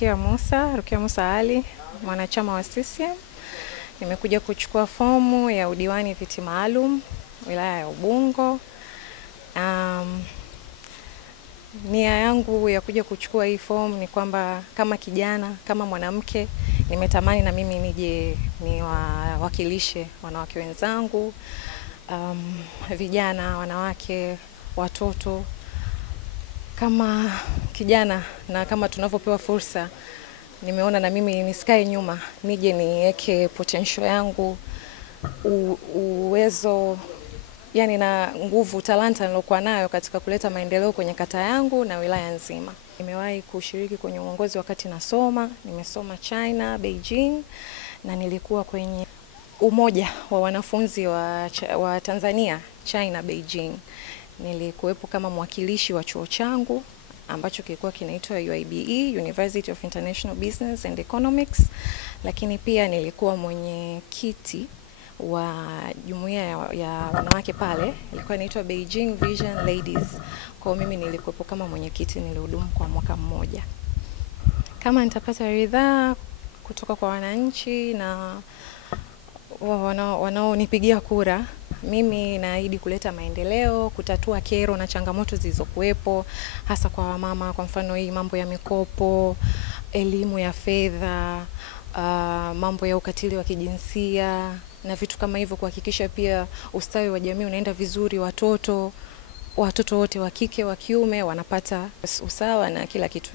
Rukia Musa Ali, mwanachama wa CCM. Nimekuja kuchukua fomu ya udiwani viti maalum wilaya ya Ubungo. Nia yangu ya kuja kuchukua hii fomu ni kwamba kama kijana, kama mwanamke, nimetamani na mimi nije niwawakilishe wanawake wenzangu, vijana, wanawake, watoto. Kama kijana na kama tunavyopewa fursa, nimeona na mimi nisikae nyuma, nije niweke potential yangu, uwezo, yani na nguvu, talanta nilokuwa nayo katika kuleta maendeleo kwenye kata yangu na wilaya nzima. Nimewahi kushiriki kwenye uongozi wakati nasoma, nimesoma China, Beijing, na nilikuwa kwenye umoja wa wanafunzi wa Tanzania, China, Beijing. Nilikuwepo kama mwakilishi wa chuo changu ambacho kilikuwa kinaitwa UIBE, University of International Business and Economics, lakini pia nilikuwa mwenyekiti wa jumuiya ya wanawake pale, ilikuwa inaitwa Beijing Vision Ladies. Kwa mimi nilikuwepo kama mwenyekiti, nilihudumu kwa mwaka mmoja. Kama nitapata ridhaa kutoka kwa wananchi na wanaonipigia kura, mimi naahidi kuleta maendeleo, kutatua kero na changamoto zilizokuwepo hasa kwa wamama, kwa mfano hii mambo ya mikopo, elimu ya fedha, mambo ya ukatili wa kijinsia na vitu kama hivyo, kuhakikisha pia ustawi wa jamii unaenda vizuri, watoto wote wa kike wa kiume wanapata usawa na kila kitu.